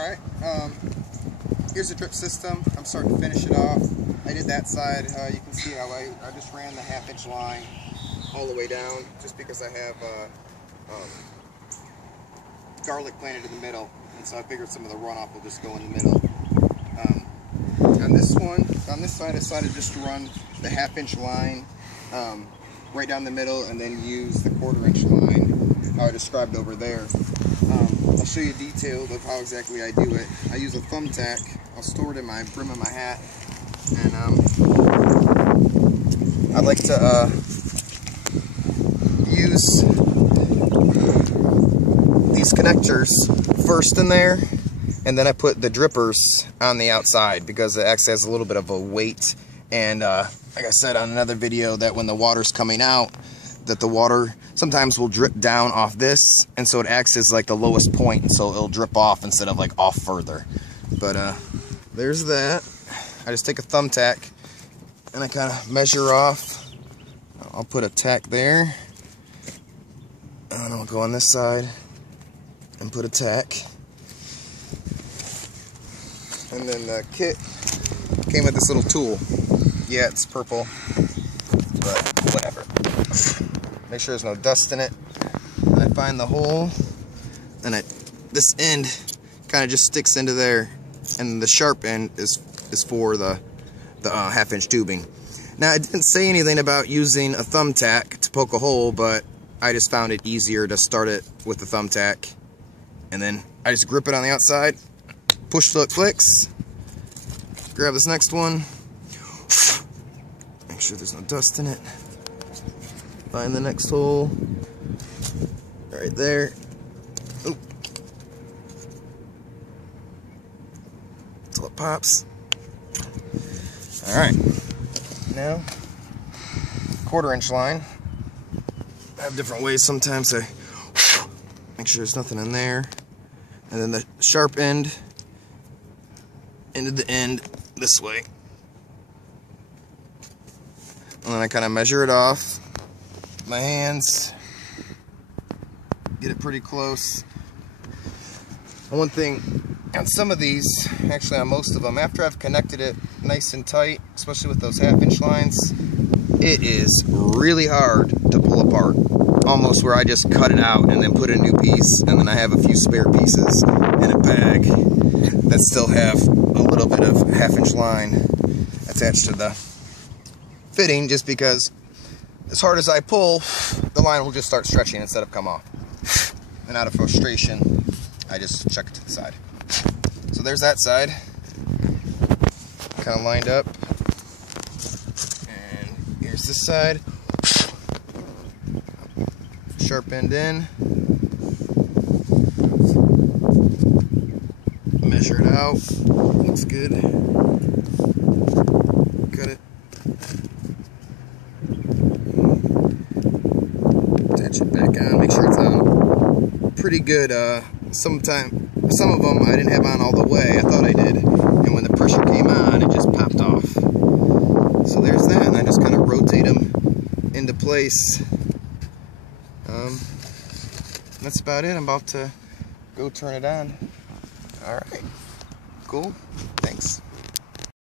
Alright, here's the drip system. I'm starting to finish it off. I did that side. You can see how I just ran the 1/2 inch line all the way down just because I have garlic planted in the middle, and so I figured some of the runoff will just go in the middle. On this side, I decided just to run the 1/2 inch line right down the middle and then use the 1/4 inch line how I described over there. I'll show you detailed of how exactly I do it. I use a thumbtack. I'll store it in my brim of my hat, and I'd like to use these connectors first in there, and then I put the drippers on the outside because it acts as a little bit of a weight. And like I said on another video, that when the water's coming out, that the water sometimes will drip down off this, and so it acts as like the lowest point, so it'll drip off instead of like off further. But there's that. I just take a thumbtack and I kind of measure off. I'll put a tack there, and I'll go on this side and put a tack. And then the kit came with this little tool. Yeah, it's purple, but whatever. Make sure there's no dust in it. And I find the hole, and this end kind of just sticks into there, and the sharp end is for the 1/2 inch tubing. Now, it didn't say anything about using a thumbtack to poke a hole, but I just found it easier to start it with the thumbtack. And then I just grip it on the outside, push till it clicks, grab this next one, make sure there's no dust in it, find the next hole, right there. Oop. Till it pops. Alright, now 1/4 inch line. I have different ways. Sometimes I make sure there's nothing in there, and then the sharp end into the end this way, and then I kind of measure it off with my hands, get it pretty close. And one thing on some of these, actually on most of them, after I've connected it nice and tight, especially with those 1/2 inch lines, it is really hard to pull apart, almost where I just cut it out and then put a new piece, and then I have a few spare pieces in a bag that still have a little bit of 1/2 inch line attached to the fitting, just because as hard as I pull, the line will just start stretching instead of come off. And out of frustration, I just chuck it to the side. So there's that side, kind of lined up. And here's this side. Sharp end in. Measure it out. Looks good. Cut it. Attach it back on. Make sure it's on pretty good. Some of them I didn't have on all the way. I thought I did, and when the pressure came on, it just popped off. So there's that, and I just kind of rotate them into place. That's about it. I'm about to go turn it on. Alright, cool, thanks.